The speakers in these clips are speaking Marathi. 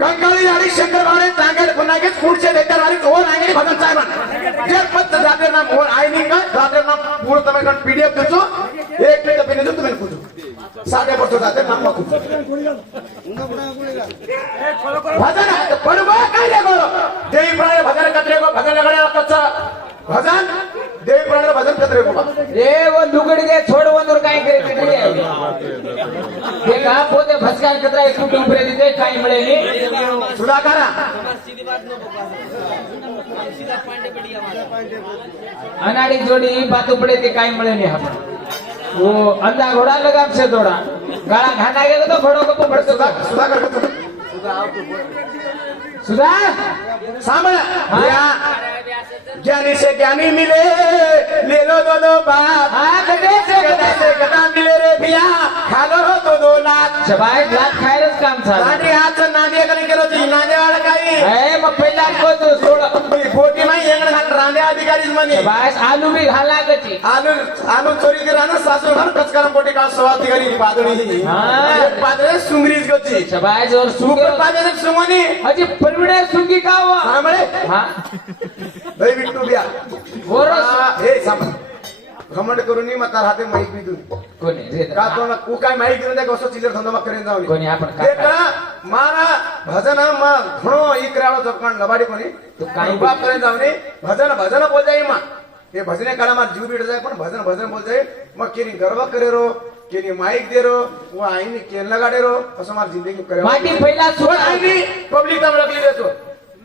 कंकाळी आणि शंकर भावने चांगल पुन्हा पुढचे देतात आणि तो नांगेली भजन साहेब जे पत्त जाते ना मोर आईनी का जाते ना पूर्ण तुम्ही कण पीडीएफ देतो एक मिनिट पिने देतो तुम्ही पूजो साडे वर्ष जाते ना मग भजन पडवा काय रे करो देवी प्राणे भजन कतरे को भजन लगाने कच्चा भजन देवी प्राणे भजन कतरे को ए वो लुगड़ के छोड़ वंदर काय करे ते हे का पोते भसकाल कतरा एक टूट ऊपर देते काय मिळे नी सुधाकरा अनाड़ी जोड़ी बात पड़े ते काय मिळे नी आपण वो अंधा घोड़ा लगाम से दौड़ा गाड़ा खाना के तो घोड़ो को पड़तो सुधाकर सुधा सांभळ या ज्ञानी से ज्ञानी मिले ले लो दो बात गधे से गधा मिले रे भिया खा लो दो लाख शबाय लाख खायरच काम झालं आणि आज नांदे कने केलो ती नांदेवाला काही ए मग पहिला को तो सोड फोटी माई येंगण घाल रांदे अधिकारी म्हणे शबाय आलू भी घाला गची आलू चोरी कराना सासू घर कचकरम पोटी का सवा अधिकारी पादणी हां पादळे सुंगरीज गची शबाय जोर सुपर पादळे सुमनी अजी परवडे सुंगी का वा सांभळे हां दही बिट्टू बिया गोरस हे सांभळ घमंड करून मतार हाते माईक बी दून कोणी रे का तो कु काय माईक देऊन देखो असो चिल्लर धंदा करेन जाऊन कोणी आपण ते काय का मारा भजन मा घणो इकराळो जपकान लबाडी कोणी तू काय बाप करेन जाऊन भजन भजन बोल जाई मा हे भजने काळा मार जीव बीड जाय पण भजन भजन बोल जाई मग केनी गर्व करे रो केनी माईक दे रो वो आईनी केन लगाडे रो असो मार जिंदगी करे माटी पहिला सोड आईनी पब्लिक तम लगली देतो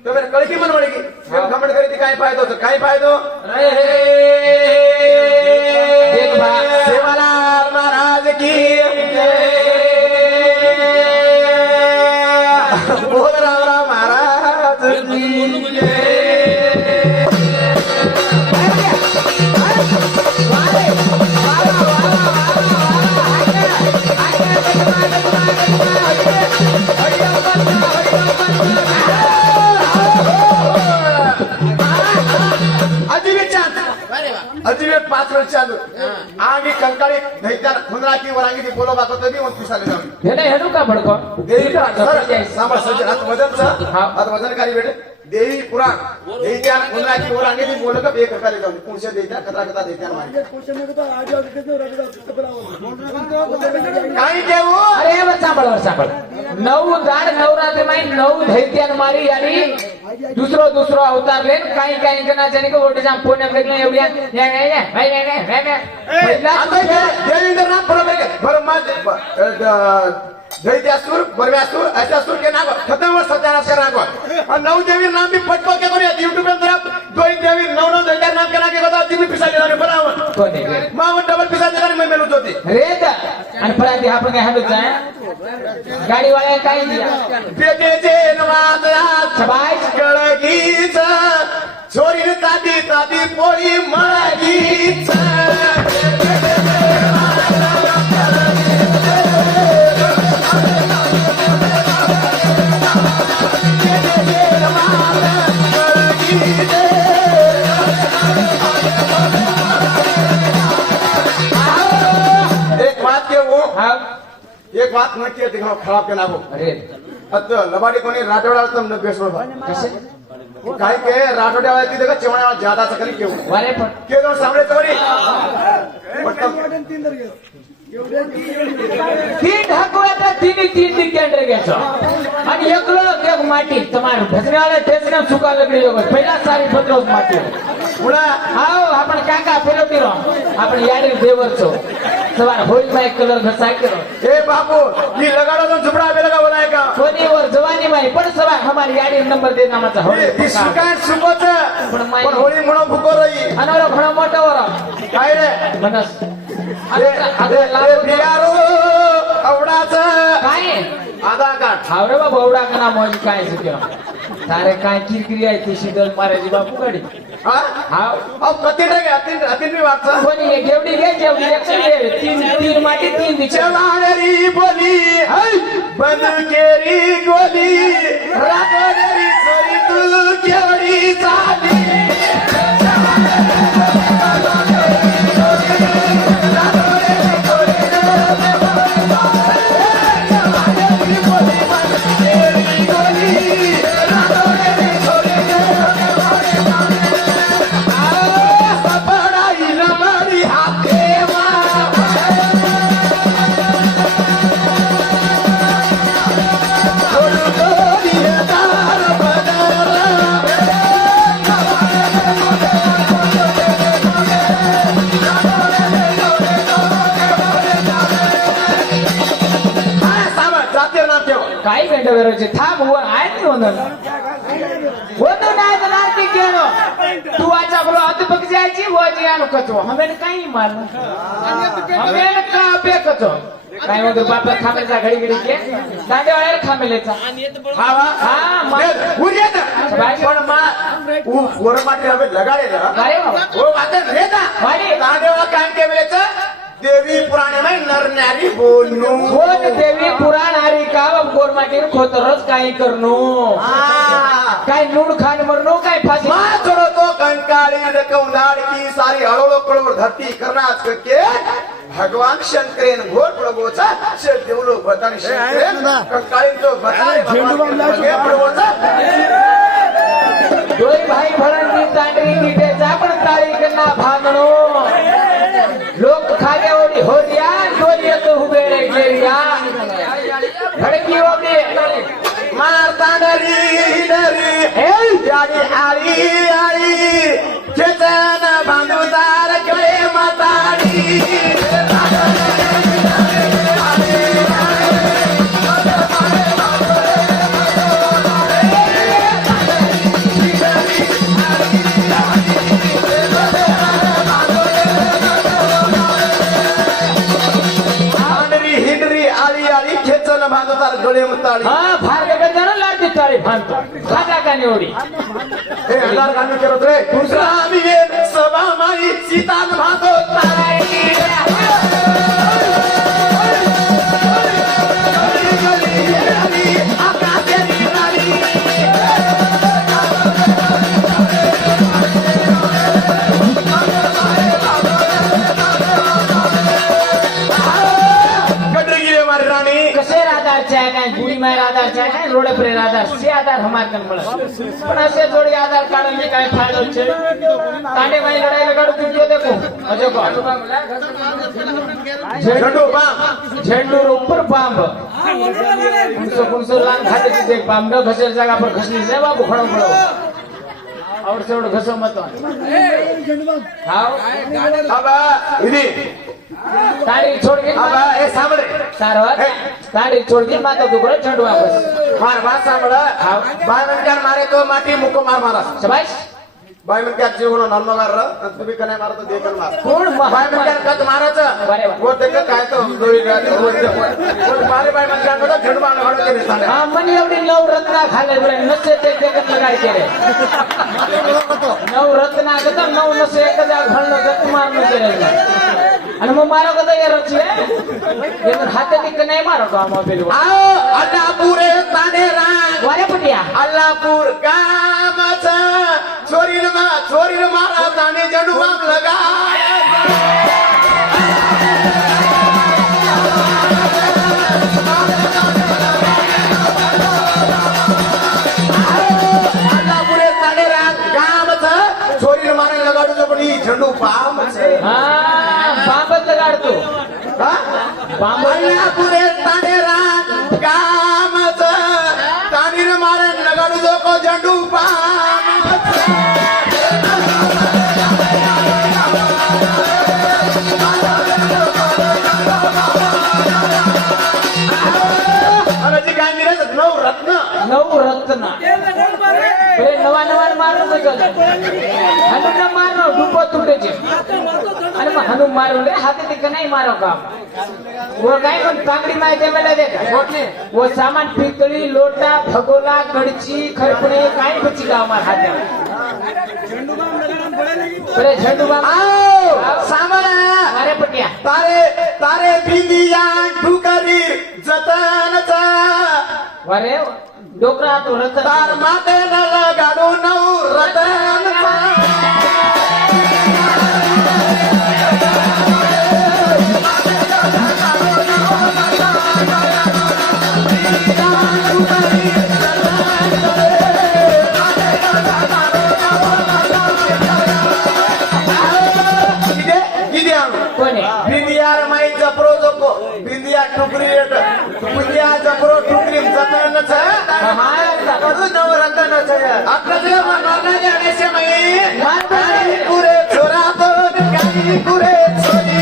तो मेरे कळकी मन वळगी घमंड करी काय फायदो तो काय फायदो रे देख भा सेवालाल महाराज की बोल राम महाराज की अजिबात 5 वर्ष चालू आगे कंकाळी दैत्यार खुंदरा की वरांगी ती बोलो बाको तभी उन पिसाले जाऊन हे नाही हेडू का भडको देवी सर सांभाळ सज्जन हात वजनकारी बेटे देवी पुराण दैत्यार खुंदरा की वरांगी ती बोलो का बे करताले जाऊन पुढचे दैत्यार कथा कथा दैत्यार मारी काय देऊ अरे वर सांभाळ 9 झाड नवरात्री माई 9 दैत्यान मारी आणि दुसरो अवतार लेन काही काही कना जाने को वोट जाम पुण्य करले एवढ्या देवींद्र नाम ब्रह्मा दैत्यासुर बरव्यासुर ऐसासुर के नाम खत्म और सत्यानाश करना को और 9 देवी नाम भी पटको के करिया YouTube पे तरफ 2 देवी 9 दैत्या नाम के लागे बता ती पिसा देना बराबर कोणी माव डबल पिसा देना मैं मेलू होती रे दा आणि पराती आपण काय हालत जाय गाडी वाले काय दिया पेटेचे नवात शबाश कळगीच चोरी ताती पोळी मळगीच एक बात नक्की दिखाओ खराब के नागो अरे अत लबाडी कोणी राठोड्याला तम न बेसरो कसे काय के राठोड्याला ती देखा चेवण्याला ज्यादा सकली केव वारे पण के दोन सामने चोरी तीन ढाकवाचा तीन केंद्र घ्यायचं आणि एकलं एक माटी तुम्हाला भजनाला ठेचना सुका लगडी पहिला सारी पत्रच माटी पुढा आओ आपण काका फिरवती रो आपण याडी देवरचो सवार होई माय कलर घसाय करो ए बापू ही लगाडो तो झुबडा बे लगा बोलाय का कोणी वर जवानी माई पण सवार हमारी याडी नंबर दे नामाचा हो ही सुकाय सुकोच पण होळी म्हणून भुको रही अनवरा घणा मोठा वर काय रे मनस अरे बियारो आवडाच काय आधार कार्ड हावरे बाबा एवढा कना मौज काय सुक्या सारे काय किरकिरी आहे ती शिदल मारायची बापू गाडी हाव अब कती रे अतिन भी वाचा कोणी हे जेवढी घे जेवढी एकशे तीन माटी तीन दिशा चलारी बोली बंद केरी गोली रातोरी चोरी तू केवडी चाली काही घंटे वेळचे थांब आहे नाही तर नारकी केलो तू आचा बोलो अत पक जायची वजी आलो कचो हमें काही माल हमें का पे कचो काय म्हणतो बापा खामेचा घडी घडी के दांडेवाळ्याला खामेलेचा हा पण मा वर माटे હવે લગાડેલા अरे बाबा ઓ વાતે રેતા वाडी દાંડેવા કામ કે વેચ देवी पुराणे में नर नारी बोलनु कोण देवी पुराण हरी का गोरमाटीर खोतरच काही करनो काय नूड खान मरनो काय फासी मा छोड़ो तो कंकाली रकौनाड़ की सारी हड़ोड़ो कड़ोड़ धरती करना के भगवान शंकरेन घोर प्रभोचा से देवलो बतानी शंकरेन कंकाली तो बताने प्रभोचा दोय भाई भरणनी तांडरी नीटेचा पण ताळी कन्ना भांगणो लोक खाल्यावडी होत्या दोरी तो हुबेडे गेल्या भडकी होते मार तांडरी हिडरी हे जानी आली आली चेतन बांधुदार गळे माताडी गळे माताडी हा फार गजन लागते ताळी भांगतो खाजा का निवडी हे अंधार गाणं करत रे दुसरा आम्ही सभा माई सीतान भातो ताराई गुड़ी में आधार चाहे रोड पर आधार से आधार हमार कन મળે પણ અસે જોડી આધાર કાર્ડ ની કાઈ ફાયદો છે તાંડે ભાઈ લડાઈ લગાડું તું જો देखो અજો કો झंडू बाम झंडू ऊपर बाम कुणसो लान खाते ती देख बाम न घसेर जागा पर घसली से बाबू खड़ो खड़ो और से और घसो मत हां अब इदी ताड़ी छोड़ के अब ए सामने तारो ताड़ी छोड़ के माता दुगरो झंडू वापस मार बात सांभळ बाय मनकार मारे तो माटी मुको मार मारा शाबाश बाय मनकार जीवनो नन्नगार तुम्ही कने मारतो देखन मार कोण बाय मनकार कत माराच बरे बा वो देख काय तो दोरी गाडी वो मारे बाय मनकार तो झंडू बाण घाल के सांगे हां मन एवढी नव रत्ना खाले बरे नसे ते देखत लगाई के रे नव रत्ना गत नव नसे एक जाग घालनो जत मारनो करे અને મો મારો કદા યાર છે એ હાથે થી કને મારો તો આમાં પેલું आओ अल्लाहपुरे तानेरा વારે પટિયા अल्लाहपुर गाम छ छोरी मारा ताने जडू आम लगाया अल्लाहपुरे तानेरा गाम छ छोरी मारे लगाडू जो पण ई झंडू पाम छे હા બાબત લગાડતો हा બાબત अल्लाहपुरे तानेरा गाम छ तानीर मारे लगाडू जो को झंडू पाम અને જે કાઈ મિરે નવ રત્ન નવ રત્ન બરે નવા નવા મારનો તો ચાલે હનુના મારનો ડૂબો તૂટે છે અને હનુ મારો લે હાથે થી કને મારો કામ वो काय पण तांगडी माहिती मला दे वो सामान पितळी लोटा भगोला कड़ची खरपणे काय बची का हमार हाथे बरे झंडू बाम आओ सामना अरे पटिया तारे बिंदिया ठुकरी जतन छ अरे डोकरा तो रतन तार माते न लगाडो नौ रतन कोणी बिंदिया रमाई जपरो जपो बिंदिया ठुकरी बिंदिया जपरो ठुकरी जतन छ महाराज कदू नव रतन छ आपले मनोने जानेसे मई माताई पुरे छोरा तो गाई पुरे छोरी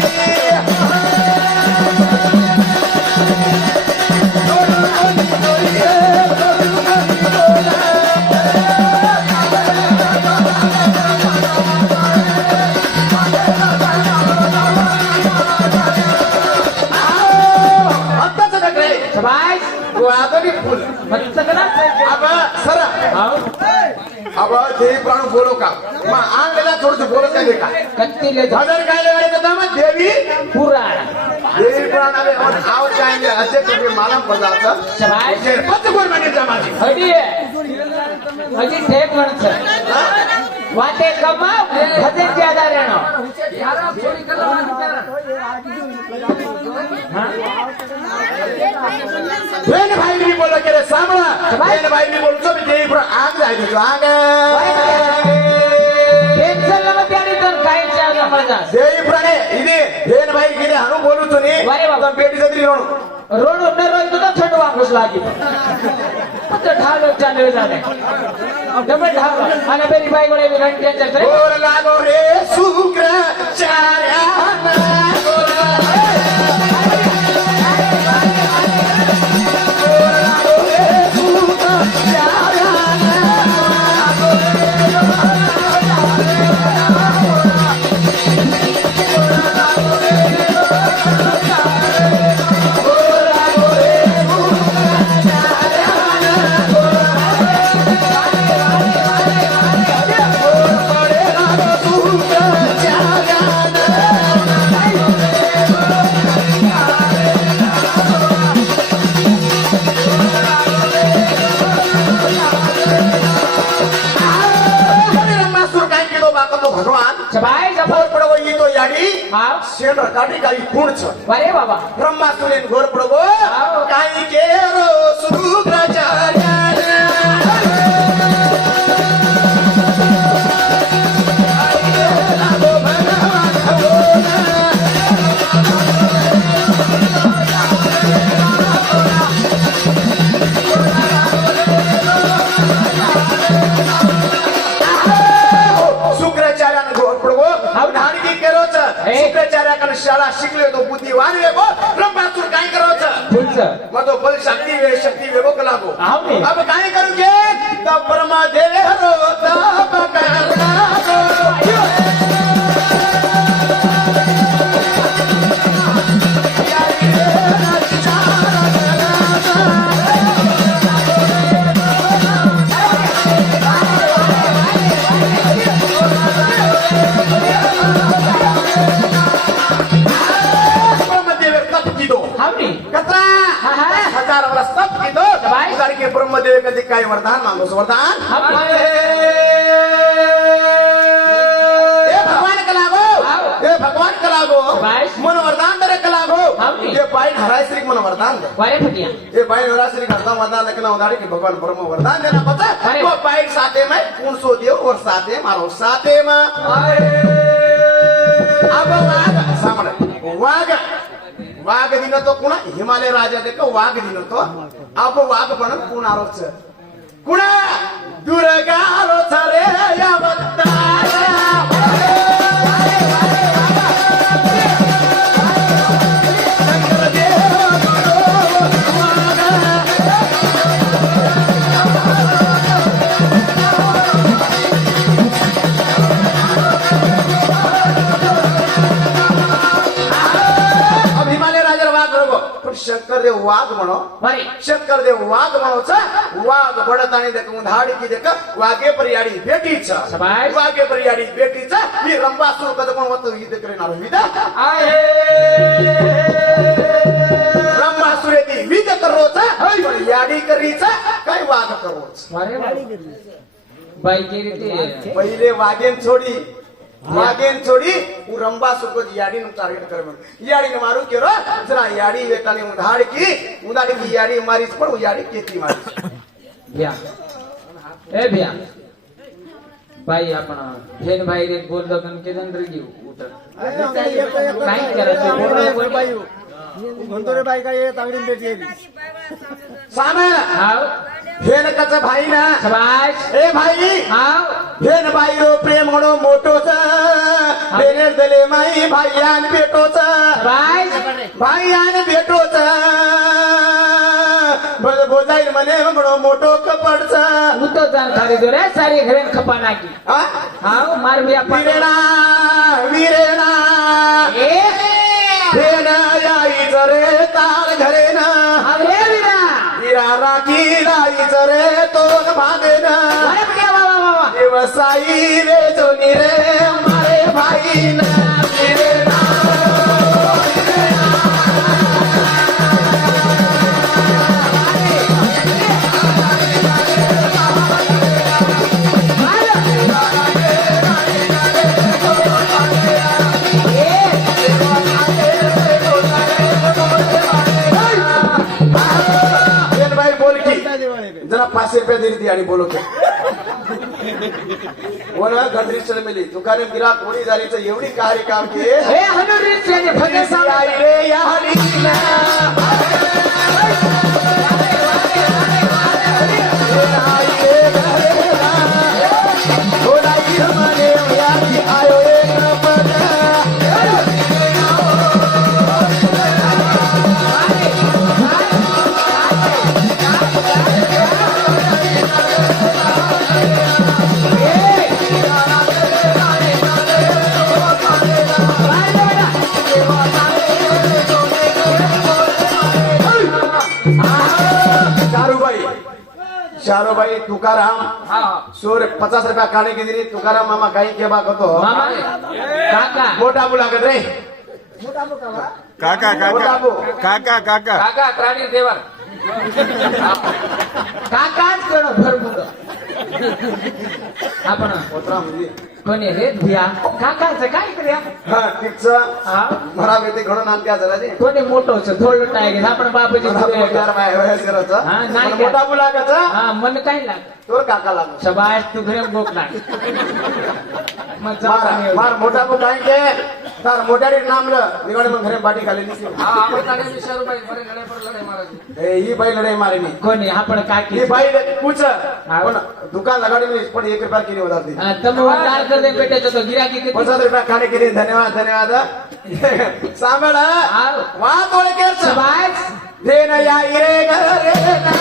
छोरी फुल मग सगळं अब सर हाव अब देवी प्राण बोलो का मग आंगला थोडं बोलत नाही का कत्ती ले हजर काय लगायचं तर मग देवी पुराण देवी प्राण आवे आवड काय अध्यक्ष मालम पदाचा शबाश पत कोण माने जमाची हजी ठेक म्हणत वाटे कमाव भजन ज्यादा रहना बेन भाई भी बोलो के रे सामला बेन भाई भी बोलो तो देवी प्राण आग जाय तुझं आग टेन्शन नको त्याने तर काय चाललं माझा देवी प्राणे इथे बेन भाई गेले हनु बोलू तुनी वारे बाबा. आता पेटी जत्री रोण रोड न रोज तो थंड वापस लागी फक्त ढाल चालले जाते डबल ढाल आणि बेरी बाई गोळे विरंट त्यांच्या करे गोर लागो रे शुक्राचार्याना भगवान शबाई घोर पडवो तो याडी हाव शेण काटी काही खूण छ वारे बाबा ब्रह्मासुरेन घोर पडवो काही केरो शुक्राचार्याना शुक्राचार्यानं घोर पडवो धाडकी केरोच शुक्राचार्याकडे शाळा शिकले तो बुद्धिवान वेगो ब्रह्मासुर काय करोच फुलचं मग तो बल शक्ती वेगो लागो हाव ने अब काय करू के तब ब्रह्मा देव रो तब करो ब्रह्मदेव तप कीदो हाव नी कतरा हा हा 1000 वर्ष तप कीदो बाई. के ब्रह्मदेव कधी काय वरदान मागोस वरदान हाव नी. ए भगवान कलागो हाव. ए भगवान कलागो बाई. मन वरदान दरे कलागो हाव नी. ये बाई हराय श्री मन वरदान दे वारे फटिया ये बाई हराय श्री करता वरदान लेकिन उदारी के भगवान ब्रह्म वरदान देना पता अरे. वो बाई साथे में कौन सो दियो और साथे मारो साथे में अब वाघ सामने वाघ वाघ दिन तो कुणा हिमालय राजा देख वाघ दिन तो अब वाघ पण कुणारोच कुणा दुर्गारोच रे अवतार अब हिमालय राजा वाघ रगो पण शंकर देव वाघ म्हणो वारे शंकर देव वाघ म्हणोच वाघ बडताने देख धाडी की देख वाघे परियाडी बेटीच शाबास. वाघे परियाडी बेटीच ही रंबासुर कद कोण होतो ही देख रेणार विद रंबासुर येती विद करोच पण याडी करीच काय वाघ करोच वारे बाई गेली ते पहिले वागेन छोडी હું રંબાસુર को याडी નું ટાર્ગેટ કરે याडी ने मारू केरो जरा याडी वेटाने उधाड़ी की याडी मारी पण याडी केती मारी भ्या ए भ्या बाई आपण फेन बाई रे बोललो कन के जन रे उठ काय करायचं बोललो म्हणतो रे बाई काय तांगडीन भेटली सामे हाव फेन कच भाई ना शबाश ए भाई हाव फेन भाई रो प्रेम म्हणो मोठोच फेने दले माई भाईयान बेटोच शबाश भाईयान बेटोच बोजाईल मने म्हणो मोठो कपडच उतो जान खाली दो रे सारी घरे खपा नाकी हाव मार बिया वीरेणा वीरेणा ए फेन याई जरे तार घरे ना हाव रे विना वीरा काकी लाईच रे तोंड बांधेन अरे बघा, वा वा वा वा. दिवसाई वेचोनी रे मारे भाई ना जरा 500 रुपये दिली ती आणि बोलवतो बोला गडरीच मिली तुकाने गिरा कोणी झालीच एवढी कार्य काम के हे हनुरीच याने भजन सांगा. आई रे या हरीला आई रे घरेला बोलाई हमारे यादी आयो एक पदा शारोबाई तुकाराम सूर 50 रुपया खाने की दिली तुकाराम मामा काही के बात होतो मामा काका मोठा मुलाखत रे काका मोठा बो काका काका काका त्राणी देवर काकाच करो भरपूर आपण पोत्रा म्हणजे कोणी रे धिया काकाचं काय કર્યા हा टिपचा हा मरा वेते घणो नाम क्या जरा रे कोणी मोठो છે થોડો ટાઈગર आपण बाबाजी यार माय वयस करत हा, नाही पण मोठा मुलाखत हा मन काय लाग तोर काका लागो शबाश तू घरे गोक लाग मग मार मोठा बो काय के तार मोठाडी नाम ल निगडे मग घरे बाटी खाली निसी हा आपण ताने विचारू बाई बरे लढाई पर लढाई मारायची ए ही बाई लढाई मारे नी कोणी आपण काकी ही बाई पूछ पण दुकान लगाडी में पण 1 रुपया किनी उधार दी તમે વધાર कर दे बेटे तो गिराकी किती 50 रुपया खाने के लिए धन्यवाद धन्यवाद सांभळ वा तोळे केरच शबाश देन या इरे घरे ना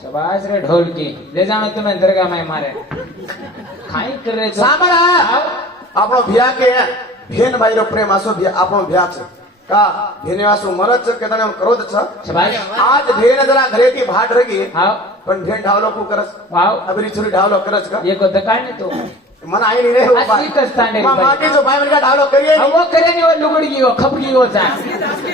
शबाश रे ढोलकी ले जानो तुम्हें दरगाह में मारे खाई कर रे सांभळ આપણો ભ્યા કે ભેન ભાઈનો પ્રેમ આસો આપણો ભ્યા છે का भेनेवासू मरच के तने क्रोध छ शबाश आज भेन जरा घरेती भाट रगी हाव पण भेन ढावलो को करस वाव अबरी छुरी ढावलो करस का ये को दकाय ने तो मन आई नहीं रे असली कस्ताने मा माटी जो भाई मन का ढावलो करिए अब वो करे नहीं वो लुगड़ी की वो खपकी वो जा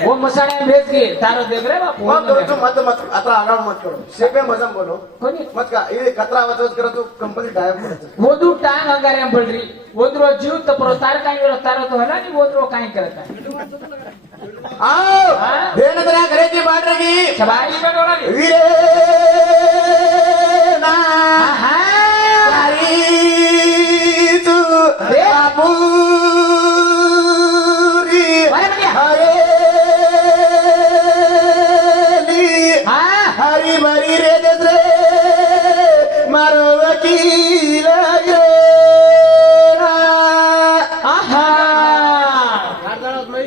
वो मसाले में भेज के तारो देख रे बापू मत करो तू मत आता आगाव मत करो शेपे मजम बोलो कोणी मत का ये कतरा वचवच करो तू कंपनी डायब पडत वोदू टांग अंगारे में पड़ रही वोदरो जीव तो परो तार काई वेरो तारो तो हला नहीं वोदरो काई करता आओ हाँ? भेन जरा घरेती भाट रगी शबाश वीरे ना तारी तू बापूरी वाह बढ़िया हरेली हाँ हरी भरी रे दे मारो वकील गे आहा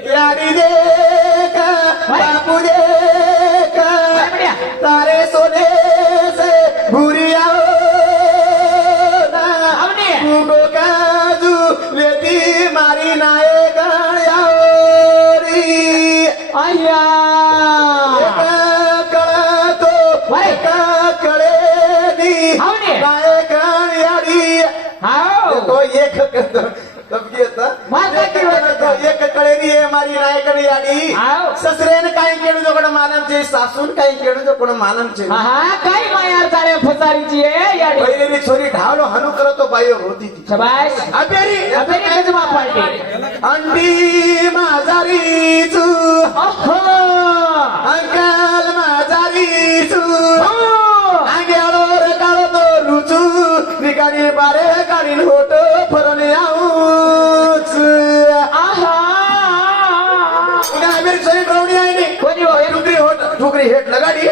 यारी देखा बापू देखा वाह बढ़िया तारे सोने से भूरिया आवने तुगो काजू लेती मारी नाए गणयावरी आया कळा तो वाह कळे दी आवने नाए गणयारी हाओ तो एक तब की होता मार काय केलं तो एक कळेरी आहे मारी नाए गणयारी हाओ ससरेन काही केळू जो कोण मानम छे सासून काही केळू जो कोण मानम छे आहा काय मायार तारे फसारीची आहे याडी पहिलेली छोरी ढावलो हनु करतो बाई होती ती शबाश अबेरी अबेरी कजमा पार्टी अंडी माझारी तू ओहो अंकल माझारी तू हो अंग्यालो रे गालो तो रुचू निकाडी बारे गाडी होटो फरने आऊच आहा सही सही रवणी आहे नी कोणी हो एक ठुकरी हेट लगाडी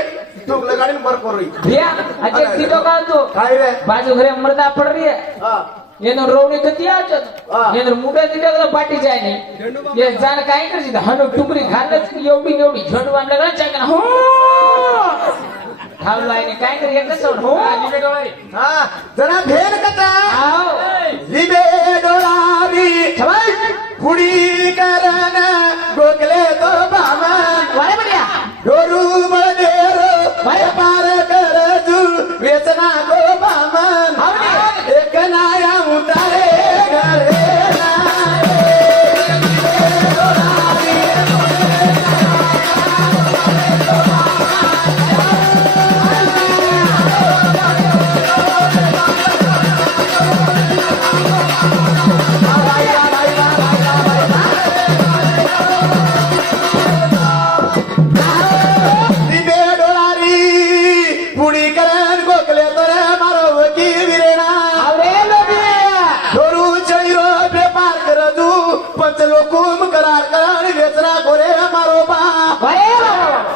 ठुक लगाडी बर करू भैया अजय सीधो का तो काय रे बाजू घरे मर्दा पड़ रही है हा એનો રોવણી થતી આવજો હા. એનો મુડે દીધો તો પાટી જાય નહીં એ જાણ કાઈ કરી દીધા હનો ટુકડી ખાને એવડી એવડી ઝડવા લગા ચાકે હો થાવલો આઈને કાઈ કરી એક સૌ હો लिमिट वाली हा जरा भेन कथा આવ लिबे डोळारी ખબર फुडी करन गोकले तो बामन વારે બડિયા डोरू बळदेरो पार करजू वेचना गो बामन આવડી एक नाया उतारे घरे ना लिबे डोळारी फुडी करन गोकले तर मारो वकील विरेना આવરે લોબિયા डोरू चळीरो व्यापार करजू पंच लोकुम करार करण वेचना गोरे मारो बा વારે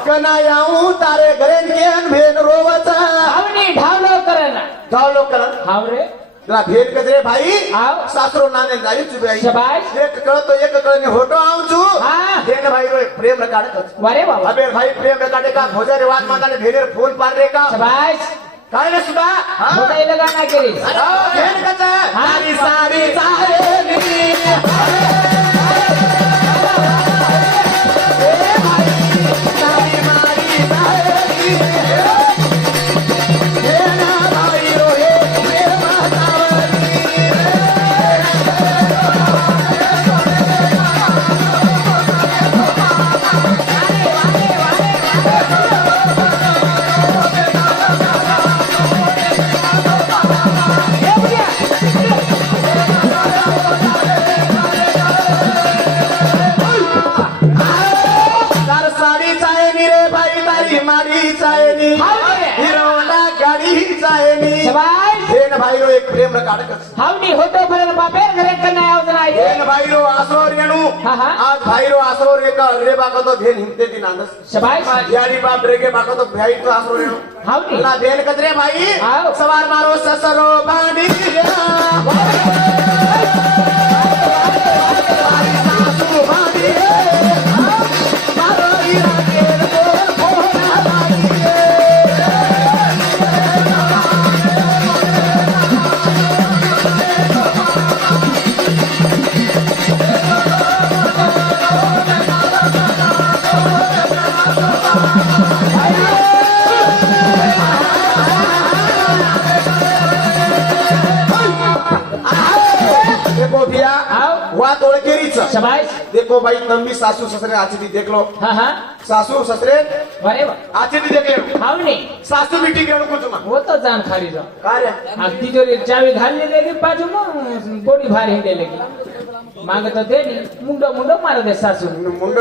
कनायाऊ तारे घरेन केन भेन रोवच આવની ઢાવલો કરેના धावलो करण આવરે जरा भेन कजरे भाई આવ सासरो नाने जाई चुबे आई शाबाश एक कळ तो एक कळने होटो आऊचू हा. भेन भाई रो प्रेम रकाड कच વારે बाबा अबे भाई प्रेम रकाडे का भोजा रिवाज माताने भेनेर फोन पार रे का शाबाश काय ने सुदा हां મોટાઈ લગાના કરી भेन कच सारी सारी सारे सारी मारी सारी भेना भाई रो हे प्रेम सावरी तार साडी चायनी रे भाई तारी माडी चायनी हिरोला गाडी चायनी शाबाश भेन भाई रो एक प्रेम रकाड कच हावनी होतो भरण बापे घरे कन्या आवजना आहे भेन भाई रो आसरो रेणू हा, हा. आज भाई रो आसरो रे का रे बाका तो भेन हिमते दिन आंदस शाबाश यारी बाप रे के बाका तो भाई तो आसरो रेणू हावनी ना भेन कचरे भाई आओ. सवार मारो ससरो बांडी सासू बांडी मारो हीरा केर बोल बोला बांडी देखो भैया आओ. वात ओळखेरीच शाबाश देखो भाई तंबी सासू ससरे आची ती देखलो हा हा सासू ससरे वारे वा आची ती देखले हावनी सासू मिठी घेऊन कुचमा वो तो जान खाली जा काय रे आज तिजोरी चावी घालली गेली बाजू मग बोडी भारी हिंडे लगी मागत दे मुंडो मुंडो मार दे सासू मुंड